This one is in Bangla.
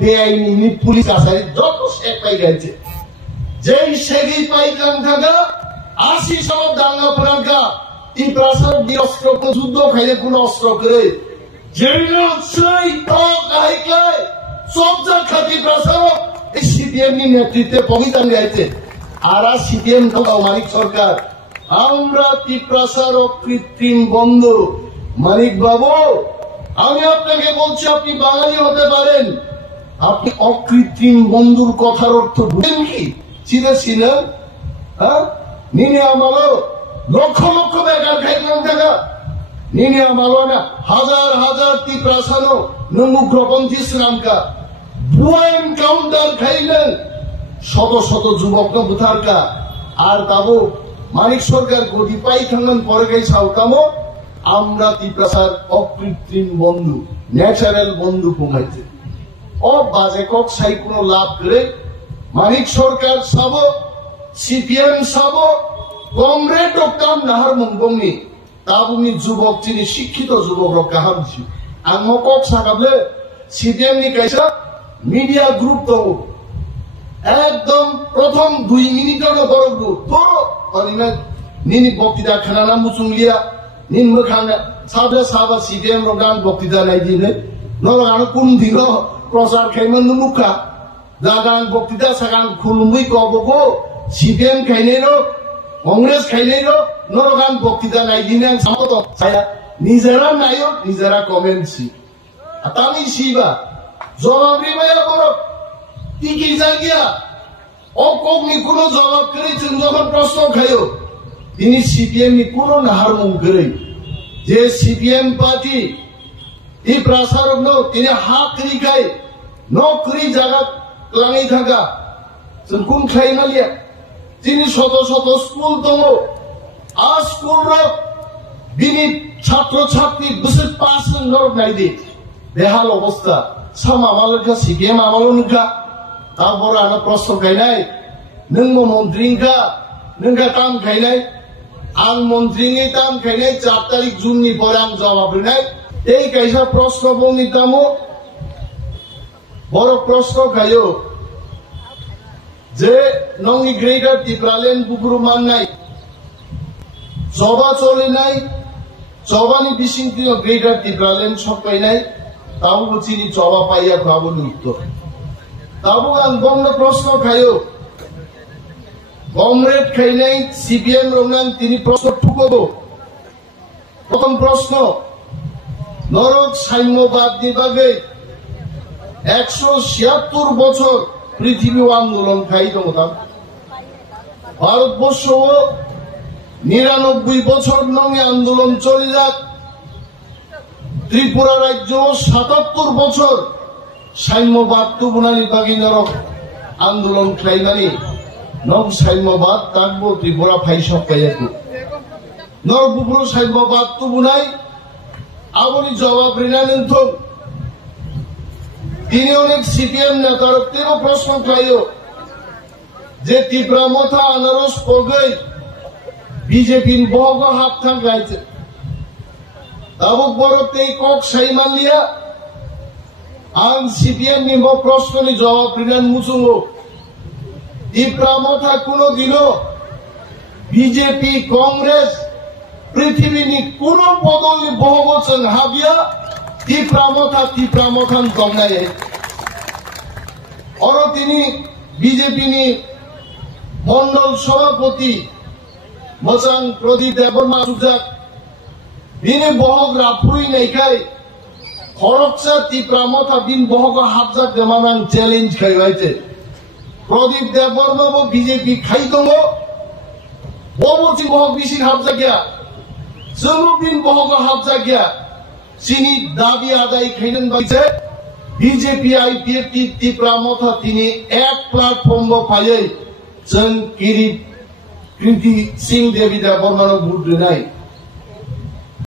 বেআইনি পুলিশ আসারি যত শেখ পাই গেছে যেই শেখই পাইকান থাকা 80 সব দাঙ্গা প্রাঙ্গা ই প্রাসাদ অস্ত্র যুদ্ধ খাইলে কোন অস্ত্র করে যেই সব যা খাতি প্রাসাদ এই সিপিএম নেতৃত্বে অভিযান গাইছে আর সিপিএম মানিক সরকার আমরা ত্রিপ্রাসার অকৃত্রিম বন্ধু মানিক বাবু আমি আপনাকে বলছি আপনি বাঙালি হতে পারেন আপনি অকৃত্রিম বন্ধুর কথার অর্থ বুঝেন কি চিনেছিলেন হ্যাঁ নিনে আমালো লক্ষ লক্ষ বেকার খাইলাম টাকা নিনে আমালো না হাজার হাজার ত্রিপ্রাসানো নমুগ্রপন্থী ইসলামকা ভুয়া এনকাউন্টার খাইলেন শত শত যুবক বুথারকা আর তাবো মানিক সরকার কোটি পাই থাঙ্গন পরে গাই সাউকামো আমরা ত্রিপ্রাসার অকৃত্রিম বন্ধু ন্যাচারাল বন্ধু কমাইছে ও বাজে কক সাই কোন লাভ করে মানিক সরকার সাব সিপিএম সাব কমরেড ও কাম নাহার মুঙ্গমি তাবুনি যুবক যিনি শিক্ষিত যুবক কাহামছি আং কক সাকাবলে সিপিএম নি কাইসা মিডিয়া গ্রুপ তো একদম প্রথম 2 মিনিটের বড় গ্রুপ তো মানে নিনি বক্তৃতা খানা মুচুংলিয়া নিন মোখানে সাবে সাবা সিপিএম রগান বক্তৃতা নাই দিনে নরগান কোন দিন প্রচার খাইমান নুকা জাগান বক্তৃতা সাগান খুলমুই কবগো সিপিএম খাইনেরো কংগ্রেস খাইনেরো নরগান বক্তৃতা নাই দিনে সামত ছায়া নিজেরা নাইও নিজেরা কমেন্টসি আতানি শিবা জবাবরি মায়া বড় টিকি জায়গা অকগ্নি কোনো জবাব করেছেন যখন প্রশ্ন খাইও তিনি সিপিএম নি কোনো নাহার মুখ করে যে সিপিএম পার্টি এই প্রাসারক ন তিনি হাত রিখাই নকরি জায়গা লাগাই থাকা কোন খাই মালিয়া তিনি শত শত স্কুল দম আর স্কুল বিনি ছাত্র ছাত্রী 20% নরক নাই দি বেহাল অবস্থা সাম আমালকা সিপিএম আমালনকা তারপর আনা প্রশ্ন খাইনাই নঙ্গ মন্ত্রীঙ্কা নঙ্গা তাম খাইনাই আং মন্ত্রীঙ্গি তাম খাইনাই 4 তারিখ জুন নি পরে আং জবাব নাই এই কাইসা প্রশ্ন বনিতামো বড় প্রশ্ন খাইও যে নঙ্গি গ্রেটার ত্রিপ্রালেন বুকুরু মান নাই জবা চলে নাই জবানি বিশিংক্রিয় গ্রেটার ত্রিপ্রালেন সব পাই নাই তাও চিনি জবা পাইয়া খাবনি উত্তর তাবো আং বন্ধ প্রশ্ন খাইও কমরেড খাই নাই সিপিএম রংনাং তিনি প্রশ্ন ঠুকবো প্রথম প্রশ্ন নরক সাম্যবাদ বিভাগে 176 বছর পৃথিবী আন্দোলন খাই দমতাম ভারতবর্ষ 99 বছর নঙ্গে আন্দোলন চলে যাক ত্রিপুরা রাজ্য 77 বছর সাম্যবাদ তুবনানি বাগি নরক আন্দোলন খাইনানি নব সাম্যবাদ থাকবো ত্রিপুরা ফাইসব পাইয়াকু নরবুপুর সাম্যবাদ তুবনাই আপনি জবাব রিনানেন তো তিনি অনেক সিপিএম নেতার তেরো প্রশ্ন খাইও যে ত্রিপুরা মথা আনারস পগৈ বিজেপির বহগ হাত থাক গাইছে তাবক বড় তেই কক সাইমালিয়া আং সিপিএম নিম প্রশ্ন নি জবাব রিনান মুচুঙ্গো ত্রিপুরা মথা কোনো দিনও বিজেপি কংগ্রেস পৃথিবীনি কোন বদল বহবচন হাবিয়া ত্রিপুরা মথান কমনাই অর তিনি বিজেপি নি মন্ডল সভাপতি মোচাং প্রদীপ দেববর্মা সুজাক বিনি বহগ রাফুই নাইখাই খরকসা ত্রিপুরা মথা বিন বহগ হাবজাক দেমানাং চ্যালেঞ্জ খাইবাইছে প্রদীপ দেববর্মা বিজেপি খাই দङ ববচি বহগ বিসির হাবজাকিয়া জমুবিন বহগ হাবজাকিয়া চিনি দাবি আদায় খাইলেন বাইছে বিজেপি আইপিএফ ত্রিপুরা মথা তিনি এক প্ল্যাটফর্ম পাইয়ে जों किरीट कृति सिंह देवी देवबर्मा भोट दिनाय